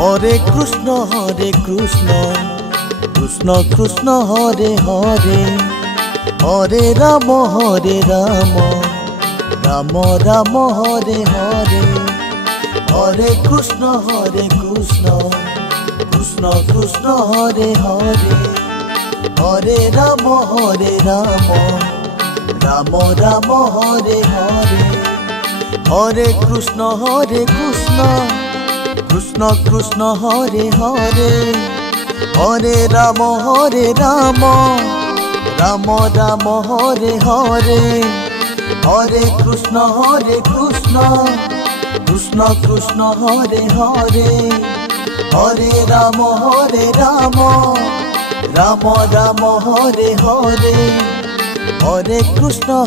Hare Krishna Krishna Krishna Hare Hare Hare Ram Ram Ram Hare Hare Hare Krishna Krishna Krishna Hare Hare Hare Ram Ram Ram Hare Hare Hare Krishna Krishna Krishna Hare Hare Hare Ram Ram Ram Hare Hare Hare Krishna Krishna Krishna Hare Hare Hare Ram Ram Ram Hare Hare Hare Krishna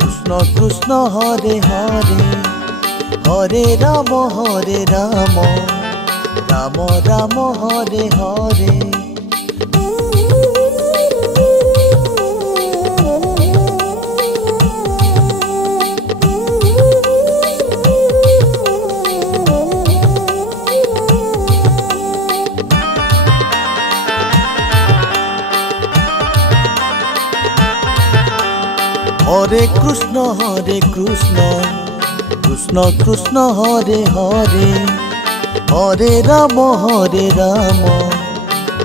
Krishna Krishna Hare Hare Hare Ram Ram Ram Hare Hare. Hare Krishna Krishna Krishna Hare Hare Hare Ram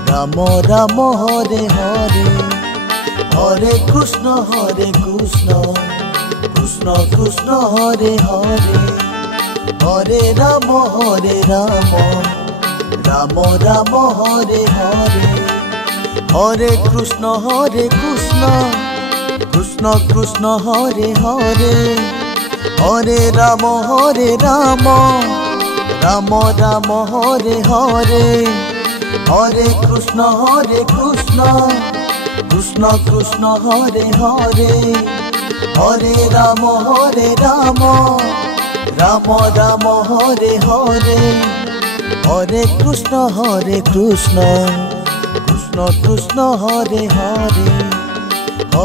Ram Ram Hare Hare Hare Krishna Krishna Krishna Hare Hare Hare Ram Ram Ram Hare Hare Hare Krishna Krishna Krishna Hare Hare Hare Ram Ram Ram Hare Hare Hare Krishna Krishna Krishna Hare Hare Hare Ram Ram Ram Hare Hare Hare Krishna Krishna Krishna Hare Hare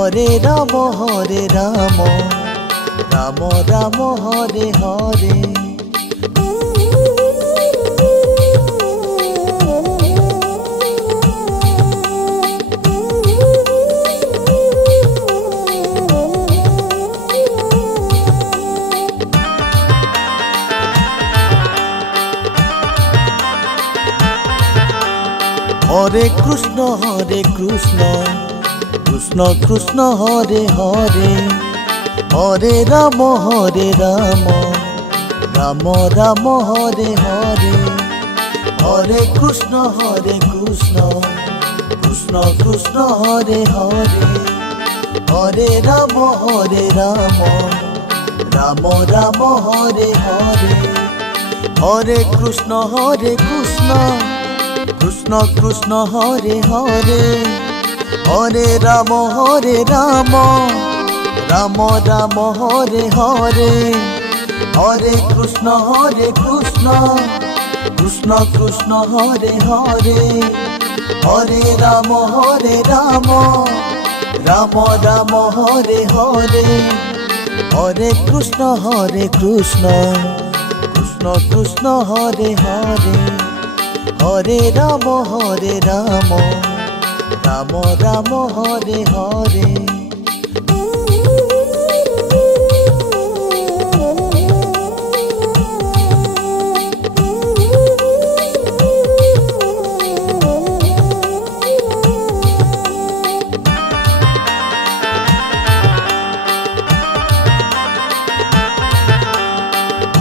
Hare Ram Ram Ram Hare Hare. Hare Krishna Krishna Krishna Hare Hare Hare Ram Ram Ram Hare Hare Hare Krishna Krishna Krishna Hare Hare Hare Ram Ram Ram Hare Hare Hare Krishna Krishna Krishna Hare Hare Hare Ram Ram Ram Hare Hare Hare Krishna Krishna Krishna Hare Hare Hare Ram Ram Ram Hare Hare Hare Krishna Krishna Krishna Hare Hare Hare Ram Ram Ram Hare Hare.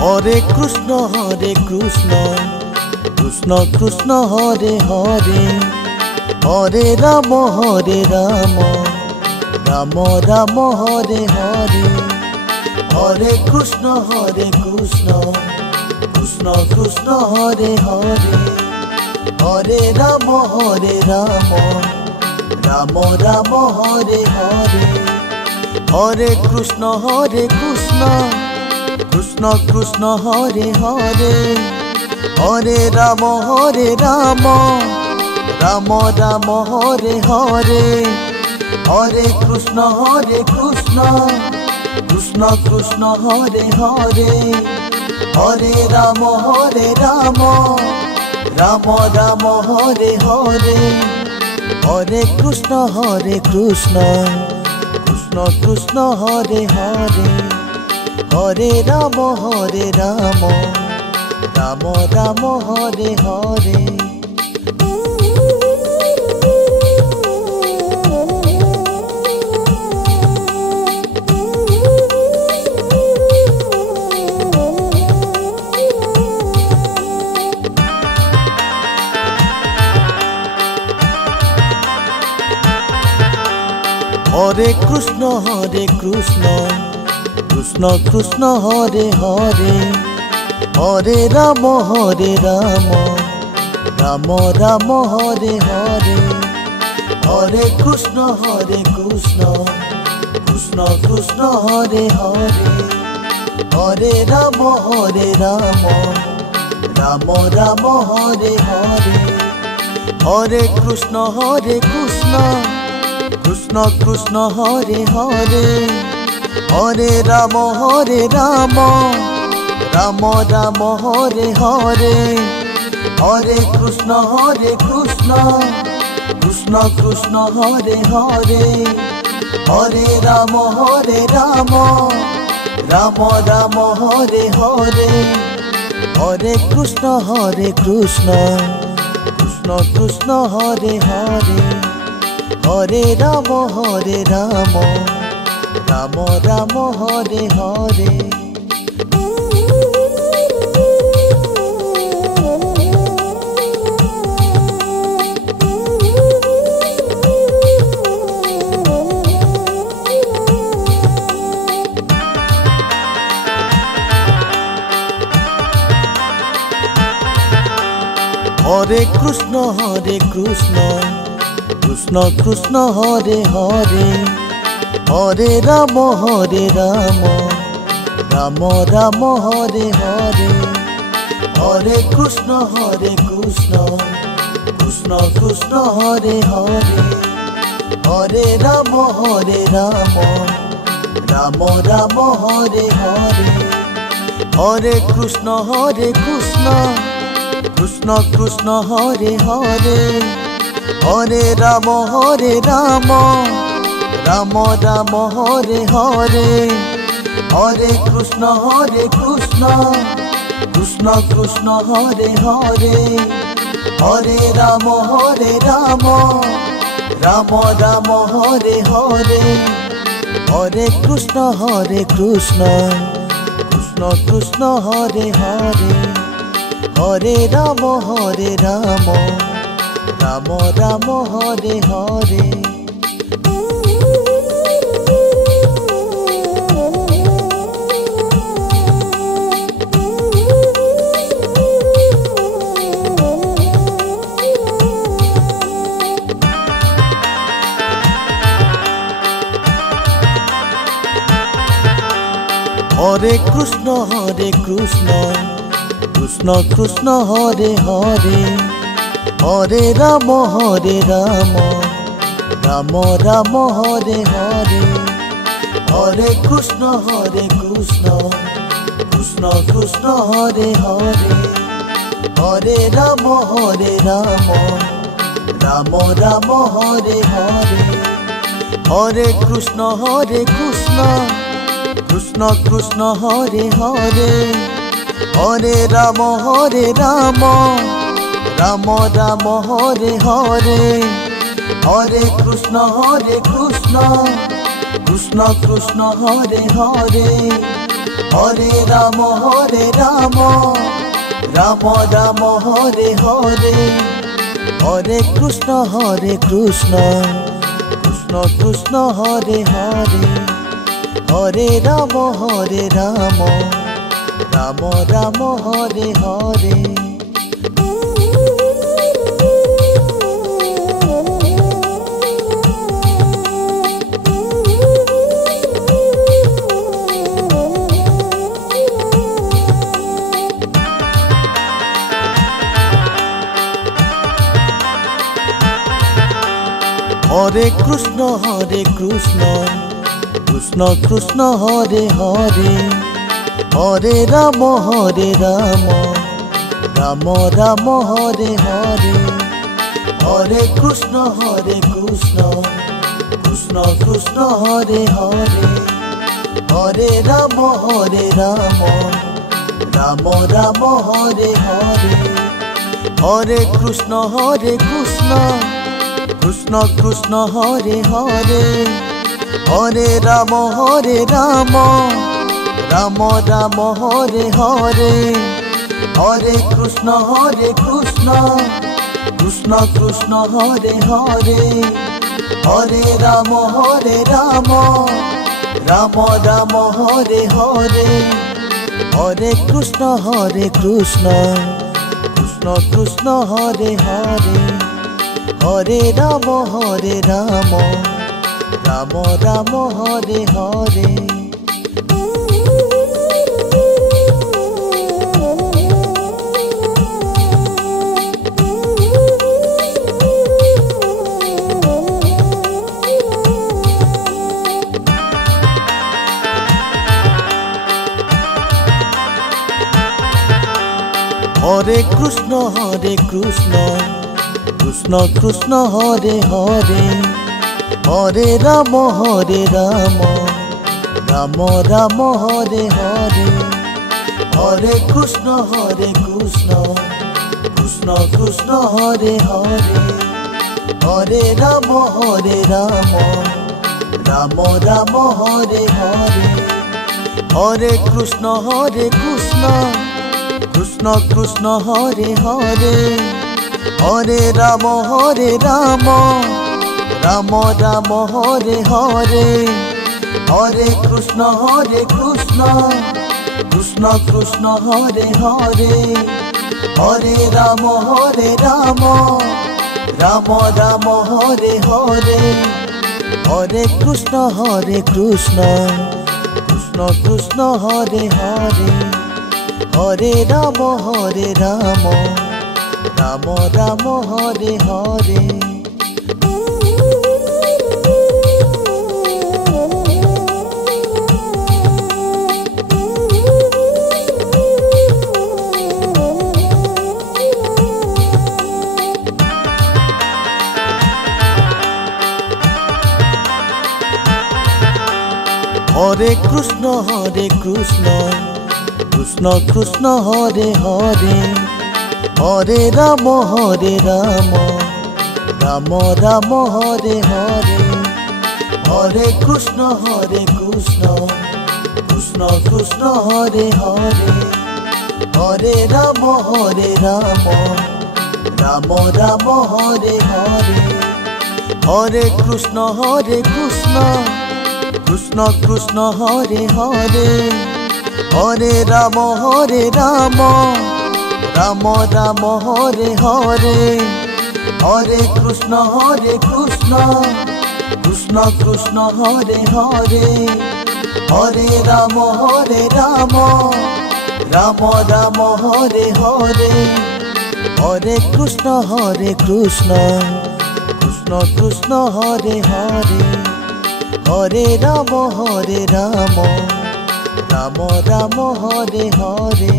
Hare Krishna Krishna Krishna Hare Hare Hare Ram Ram Ram Hare Hare Hare Krishna Krishna Krishna Hare Hare Hare Ram Ram Ram Hare Hare Hare Krishna Krishna Krishna Hare Hare Hare Ram Ram Ram Hare Hare Hare Krishna Krishna Krishna Hare Hare Hare Ram Ram Ram Hare Hare, Hare Krishna Krishna Krishna Hare Hare, Hare Ram Ram Ram Hare Hare. Hare Krishna Krishna Krishna Hare Hare, Hare Ram Ram Ram Hare Hare, Hare Krishna Krishna Krishna Hare Hare, Hare Ram Ram Ram Hare Hare, Hare Krishna Krishna Krishna Hare Hare, Hare Ram Ram Ram Hare Hare, Hare Krishna Krishna Krishna Hare Hare, Hare Ram Ram Ram Hare Hare, Hare Krishna Krishna Krishna Hare Hare, Hare Ram Ram Ram Hare Hare. Hare Krishna Krishna Krishna Hare Hare, Hare Ram Ram Ram Hare Hare, Hare Krishna Krishna Krishna Hare Hare, Hare Ram Ram Ram Hare Hare, Hare Krishna Krishna Krishna Hare Hare, Hare Ram Ram Ram Hare Hare, Hare Krishna Krishna Krishna Hare Hare, Hare Ram Ram Ram Hare Hare, Hare Krishna Krishna Krishna Hare Hare, Hare Ram Ram Ram Hare Hare. Hare Krishna Krishna Krishna Hare Hare, Hare Ram Ram Ram Hare Hare, Hare Krishna Krishna Krishna Hare Hare, Hare Ram Ram Ram Hare Hare, Hare Krishna Krishna Krishna Hare Hare, Hare Ram Ram Ram Hare Hare, Hare Krishna Krishna Krishna Hare Hare, Hare Ram Ram Ram Hare Hare, Hare Krishna Krishna Krishna Hare Hare, Hare Ram Ram Ram Hare Hare. Hare Krishna Krishna Krishna Hare Hare, Hare Ram Ram Ram Hare Hare, Hare Krishna Krishna Krishna Hare Hare, Hare Ram Ram Ram Hare Hare, Hare Krishna Krishna Krishna Hare Hare, Hare Ram Ram Ram Hare Hare, Hare Krishna Krishna Krishna Hare Hare, Hare Ram Ram Ram Hare Hare, Hare Krishna Krishna Krishna Hare Hare, Hare Ram Ram Ram Hare Hare. Hare Krishna Krishna Krishna Hare Hare, Hare Ram Ram Ram Hare Hare, Hare Krishna Krishna Krishna Hare Hare, Hare Ram Ram Ram Hare Hare, Hare Krishna Krishna Krishna Hare Hare, Hare Ram Ram Ram Hare Hare, Hare Krishna Krishna Krishna Hare Hare, Hare Ram Ram Ram Hare Hare, Hare Krishna Krishna Krishna Hare Hare, Hare Ram Ram Ram Hare Hare. Hare Krishna Krishna Krishna Hare Hare, Hare Ram Ram Ram Hare Hare, Hare Krishna Krishna Krishna Hare Hare, Hare Ram Ram Ram Hare Hare, Hare Krishna Krishna Krishna Hare Hare, Hare Ram Ram Ram Hare Hare, Hare Krishna Krishna Krishna Hare Hare, Hare Ram Ram Ram Hare Hare, Hare Krishna Krishna Krishna Hare Hare, Hare Ram Ram Ram Hare Hare.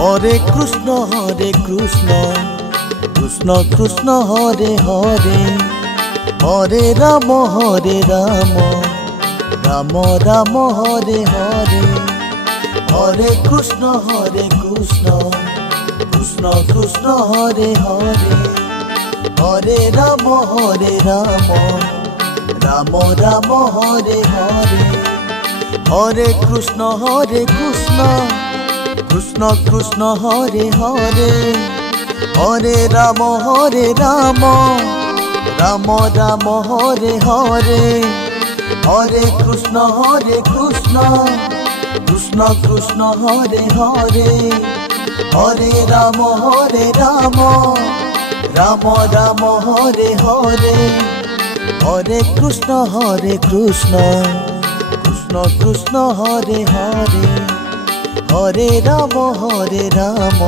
Hare Krishna Krishna Krishna Hare Hare, Hare Ram Ram Ram Hare Hare, Hare Krishna Krishna Krishna Hare Hare, Hare Ram Ram Ram Hare Hare, Hare Krishna Krishna Krishna Hare Hare, Hare Ram Ram Ram Hare Hare, Hare Krishna Krishna Krishna Hare Hare, Hare Ram Ram Ram Hare Hare, Hare Krishna Krishna Krishna Hare Hare Hare Ram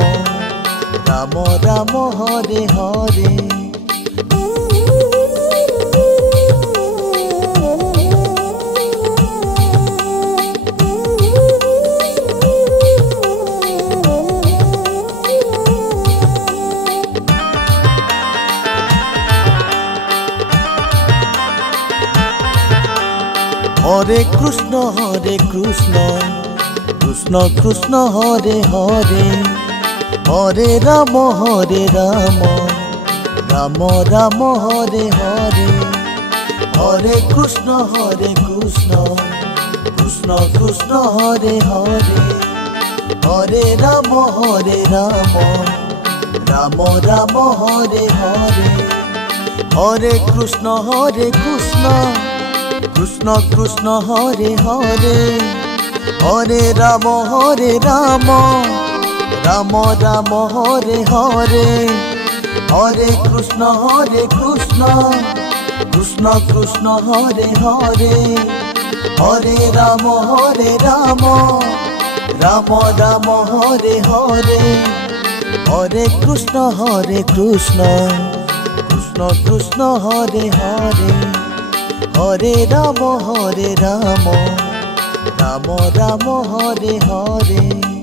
Ram Ram Hare Hare Hare Krishna Krishna Krishna Hare Hare Hare Ram Ram Ram Hare Hare Hare Krishna Krishna Krishna Hare Hare Hare Ram Ram Ram Hare Hare Hare Krishna Krishna Krishna Hare Hare Hare Ram Ram Ram Hare Hare Hare Krishna Krishna Krishna Hare Hare Hare Ram Ram Ram Hare Hare Hare Krishna Krishna Krishna Hare Hare Hare Ram Ram Ram Hare Hare.